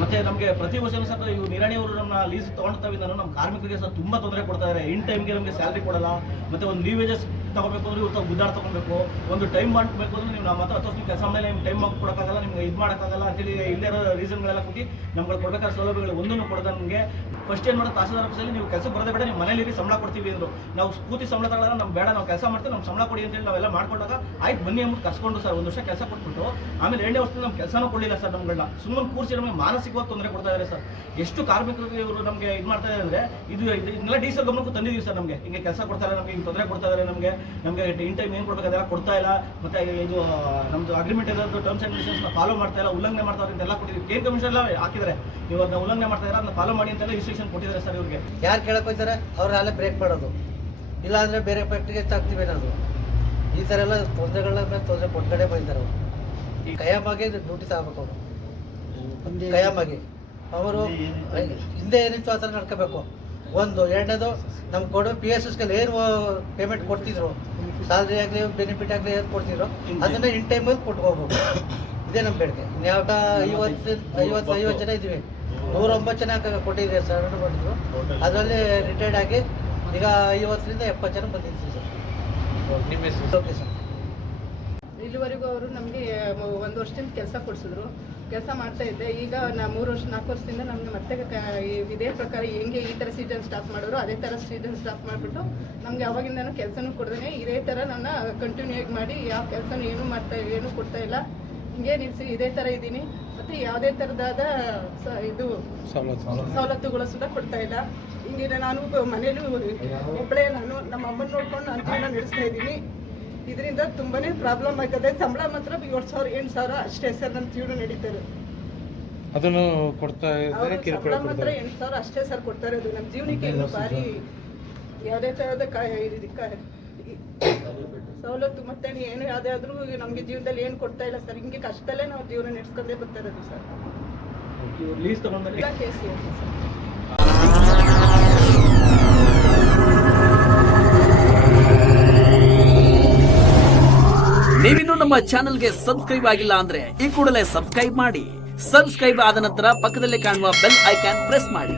ಮತ್ತೆ ನಮಗೆ ಪ್ರತಿ ವರ್ಷ ಸಹ ಇವು ನಿರಾಣಿಯವರು ನಮ್ಮ ಲೀಸ್ ತಗೊಂಡ್ತಾವಿದ್ದಾನು ನಮ್ಮ ಕಾರ್ಮಿಕರಿಗೆ ಸಹ ತುಂಬಾ ತೊಂದರೆ ಕೊಡ್ತಾ ಇದಾರೆ. ಇನ್ ಟೈಮ್ಗೆ ನಮಗೆ ಸ್ಯಾಲ್ರಿ ಕೊಡಲ್ಲ. ಮತ್ತೆ ಒಂದು ಲೀವೇಜಸ್ ತಗೋಬೇಕು ಅಂದ್ರೆ ಇವತ್ತು ಗುದ್ದಾಡ್ ತಗೊಬೇಕು. ಒಂದು ಟೈಮ್ ಮಾಡಬೇಕು ಅಂದ್ರೆ ನೀವು ನಮ್ಮ ಹತ್ರ ಹತ್ತು ಕೆಲಸ ಮೇಲೆ ನಿಮ್ಗೆ ಟೈಮ್ ಕೊಡೋಕ್ಕಾಗಲ್ಲ, ನಿಮ್ಗೆ ಇದು ಮಾಡೋಕ್ಕಾಗಲ್ಲ ಅಂತೇಳಿ ಇಲ್ಲೇ ರೀಸನ್ಗಳೆಲ್ಲ ಕೊಟ್ಟು ನಮ್ಗೆ ಕೊಡಬೇಕಾದ ಸೌಲಭ್ಯಗಳು ಒಂದನ್ನು ಕೊಡದ ನಮಗೆ. ಫಸ್ಟ್ ಏನು ಮಾಡೋದು, ತಹಸೀಲ್ದಾರ್ ಆಫೀಸಲ್ಲಿ ನೀವು ಕೆಲಸ ಬರೋದೇ ಬೇಡ, ನೀವು ಮನೇಲಿ ಸಂಬಳ ಕೊಡ್ತೀವಿ ಅಂದ್ರು. ನಾವು ಕೂತಿ ಸಂಬಳ ತಗೊಳ್ಳೋಣ ನಮ್ಮ ಬೇಡ, ನಾವು ಕೆಲಸ ಮಾಡ್ತೀವಿ ನಮ್ಮ ಸಂಬಳ ಕೊಡಿ ಅಂತೇಳಿ ನಾವೆಲ್ಲ ಮಾಡ್ಕೊಂಡಾಗ ಆಯ್ತು ಬನ್ನಿ ಅಂದ್ಬಿಟ್ಟು ಕರ್ಸ್ಕೊಂಡು ಸರ್, ಒಂದು ವರ್ಷ ಕೆಲಸ ಕೊಟ್ಬಿಟ್ಟು. ಆಮೇಲೆ ಎರಡನೇ ವರ್ಷದಲ್ಲಿ ನಮ್ಮ ಕೆಲಸನೂ ಕೊಡಲಿಲ್ಲ ಸರ್ ನಮ್ಗಳನ್ನ ಸುಮ್ಮನೆ ಕೂರಿಸಿ ನಮಗೆ ಮಾನಸಿಕವಾಗಿ ತೊಂದರೆ ಕೊಡ್ತಾ ಇದ್ದಾರೆ ಸರ್. ಎಷ್ಟು ಕಾರ್ಮಿಕರಿಗೆ ಇವರು ನಮಗೆ ಇದು ಮಾಡ್ತಾ ಇದ್ದಾರೆ ಅಂದ್ರೆ, ಇದು ಇದು- ಇದನ್ನೆಲ್ಲ ಡೀಸೆಲ್ ಗಮನಕ್ಕೂ ತಂದಿದ್ದೀವಿ ಸರ್ ನಮಗೆ. ಹಿಂಗೆ ಕೆಲಸ ಕೊಡ್ತಾ ಇದ್ದಾರೆ ನಮಗೆ, ಹಿಂಗೆ ತೊಂದರೆ ಕೊಡ್ತಾ ಇದ್ದಾರೆ ನಮಗೆ. ನಮಗೆ ಇನ್ ಟೈಮ್ ಏನು ಕೊಡ್ಬೇಕು ಅದೆಲ್ಲ ಕೊಡ್ತಾ ಇಲ್ಲ. ಮತ್ತೆ ಇದು ನಮ್ದು ಅಗ್ರಿಮೆಂಟ್ ಇರೋದು ಟರ್ಮ್ಸ್ ಅಂಡ್ ಕಂಡೀಷನ್ಸ್ ಫಾಲೋ ಮಾಡ್ತಾ ಇಲ್ಲ ಉಲ್ಲಂಘನೆ ಮಾಡ್ತಾ ಇದ್ದಾರೆ ಅಂತೆಲ್ಲ ಕೊಟ್ಟಿದ್ದೀವಿ. ಕೇರ್ ಕಮಿಷನ್ ಎಲ್ಲ ಹಾಕಿದ್ದಾರೆ. ಇವಾಗ ಅದನ್ನ ಉಲ್ಲಂಘನೆ ಮಾಡ್ತಾ ಇದ್ದಾರೆ ಅದನ್ನ ಫಾಲೋ ಮಾಡಿ ಅಂತೆಲ್ಲ ಇನ್ಸ್ಟ್ರಕ್ಷನ್ ಕೊಟ್ಟಿದ್ದಾರೆ ಸರ್ ಇವ್ರಿಗೆ. ಯಾರು ಕೇಳಕ್ ಹೋಗ್ತಾರೆ ಅವ್ರು ಅಲ್ಲೇ ಬ್ರೇಕ್ ಮಾಡೋದು. ಇಲ್ಲ ಅಂದ್ರೆ ಬೇರೆ ಫ್ಯಾಕ್ಟ್ರಿಗೆ ತಾಕ್ತೀವಿ ಏನಾದ್ರು ಈ ಥರ ಎಲ್ಲ ತೊಂದರೆಗಳ ಮೇಲೆ ತೊಂದರೆ ಕೊಟ್ಕಡೆ ಬಂದಿದ್ದಾರೆ ಅವರು. ಕಯಾಮಾಗೆ ನೋಟಿಸ್ ಆಗ್ಬೇಕು ಅವರು. ಕಯಾಮಾಗಿ ಅವರು ಹಿಂದೆ ಏನಿತ್ತು? ಆ ಥರ ನಡ್ಕೋಬೇಕು. ಒಂದು ಎರಡನೇದು ನಮ್ಗೆ ಕೊಡೋ ಪಿ ಎಸ್ ಎಸ್ಗೆ ಏನು ಪೇಮೆಂಟ್ ಕೊಡ್ತಿದ್ರು? ಸ್ಯಾಲ್ರಿ ಆಗಲಿ ಬೆನಿಫಿಟ್ ಆಗಲಿ ಏನು ಕೊಡ್ತಿದ್ರು? ಅದನ್ನು ಇನ್ ಟೈಮಲ್ಲಿ ಕೊಟ್ಕೋಬೇಕು ಇದೇ ನಮ್ಮ ಬೇಡಿಕೆ. ಇನ್ಯಾವ ಐವತ್ತು ಐವತ್ತು ಐವತ್ತು ಜನ ಇದ್ದೀವಿ ನೂರೊಂಬತ್ತು ಜನ ಕೊಟ್ಟಿದ್ದೀವಿ ಸರ್ ಮಾಡಿದ್ರು. ಅದರಲ್ಲಿ ರಿಟೈರ್ಡ್ ಆಗಿ ಈಗ ಐವತ್ತರಿಂದ ಎಪ್ಪತ್ತು ಜನ ಬಂದಿದ್ದೀವಿ ಸರ್. ನಿಮ್ಮ ಹೆಸರು? ಓಕೆ ಸರ್ ಇಲ್ಲಿವರೆಗೂ ಅವರು ನಮಗೆ ಒಂದು ವರ್ಷದಿಂದ ಕೆಲಸ ಕೊಡಿಸಿದ್ರು. ಕೆಲಸ ಮಾಡ್ತಾ ಇದ್ದೆ. ಈಗ ನಾ ಮೂರು ವರ್ಷ ನಾಲ್ಕು ವರ್ಷದಿಂದ ನಮಗೆ ಮತ್ತೆ ಇದೇ ಪ್ರಕಾರ ಹೆಂಗೆ ಈ ಥರ ಸೀಸನ್ ಸ್ಟಾಪ್ ಮಾಡೋರು ಅದೇ ಥರ ಸೀಸನ್ ಸ್ಟಾಪ್ ಮಾಡಿಬಿಟ್ಟು ನಮಗೆ ಅವಾಗಿಂದನೂ ಕೆಲಸನೂ ಕೊಡ್ದೇನೆ. ಇದೇ ಥರ ನನ್ನ ಕಂಟಿನ್ಯೂ ಆಗಿ ಮಾಡಿ ಯಾವ ಕೆಲಸನೂ ಏನೂ ಮಾಡ್ತಾ ಏನೂ ಕೊಡ್ತಾ ಇಲ್ಲ. ಹಿಂಗೆ ನಿಲ್ಲಿಸಿ ಇದೇ ಥರ ಇದ್ದೀನಿ. ಮತ್ತು ಯಾವುದೇ ಥರದಾದ ಸ ಇದು ಸವಲತ್ತುಗಳು. ಸುತ್ತ ಕೊಡ್ತಾ ಇಲ್ಲ. ಹಿಂಗೆ ನಾನು ಮನೇಲೂ ಮನೇಲಿ ಒಬ್ಬಳೇ ನಾನು ನಮ್ಮ ಅಮ್ಮನ ನೋಡ್ಕೊಂಡು ನಾನು ಜೀವನ ನಡೆಸ್ತಾ ಇದ್ದೀನಿ. ಇದರಿಂದ ತುಂಬಾನೇ ಪ್ರಾಬ್ಲಮ್ ಆಗ್ತದೆ. ಸಂಬಳ ಮಾತ್ರ ಏಳು ಸಾವಿರ ಎಂಟು ಸಾವಿರ ಅಷ್ಟೇ ಸರ್ ನಮ್ಮ ಜೀವನ ನಡೀತಾರೆ ಅದನ್ನು ಕೊಡ್ತಾ ಇದ್ದಾರೆ ಕಿರುಕುಳ ಸಂಬಳ ಮಾತ್ರ ಕೊಡ್ತಾರೆ ಎಂಟು ಸಾವಿರ ಅಷ್ಟೇ ಸರ್ ಕೊಡ್ತಾರೆ ಅದು. ನಮ್ಮ ಜೀವನಕ್ಕೆ ಇನ್ನು ಭಾರಿ ಯಾವುದೇ ತರಹದ ಇದು ಈ ಸವಲತ್ತು ಮತ್ತೆ ಏನು ಯಾವುದೇ ಆದ್ರೂ ನಮಗೆ ಜೀವನದಲ್ಲಿ ಏನು ಕೊಡ್ತಾ ಇಲ್ಲ ಸರ್. ಹಿಂಗೆ ಕಷ್ಟದಲ್ಲೇ ನಾವು ಜೀವನ ನಡೆಸ್ಕೊಂಡೇ ಬರ್ತಾ ಇರೋದು ಸರ್. ಲೀಸ್ ತಗೊಂಡ್ಮೇಲೆ ಕೇಸಿ ಸರ್. ನಮ್ಮ ಚಾನೆಲ್ಗೆ ಸಬ್ಸ್ಕ್ರೈಬ್ ಆಗಿಲ್ಲ ಅಂದ್ರೆ ಈ ಕೂಡಲೇ ಸಬ್ಸ್ಕ್ರೈಬ್ ಮಾಡಿ. ಸಬ್ಸ್ಕ್ರೈಬ್ ಆದ ನಂತರ ಪಕ್ಕದಲ್ಲಿ ಕಾಣುವ ಬೆಲ್ ಐಕಾನ್ ಪ್ರೆಸ್ ಮಾಡಿ.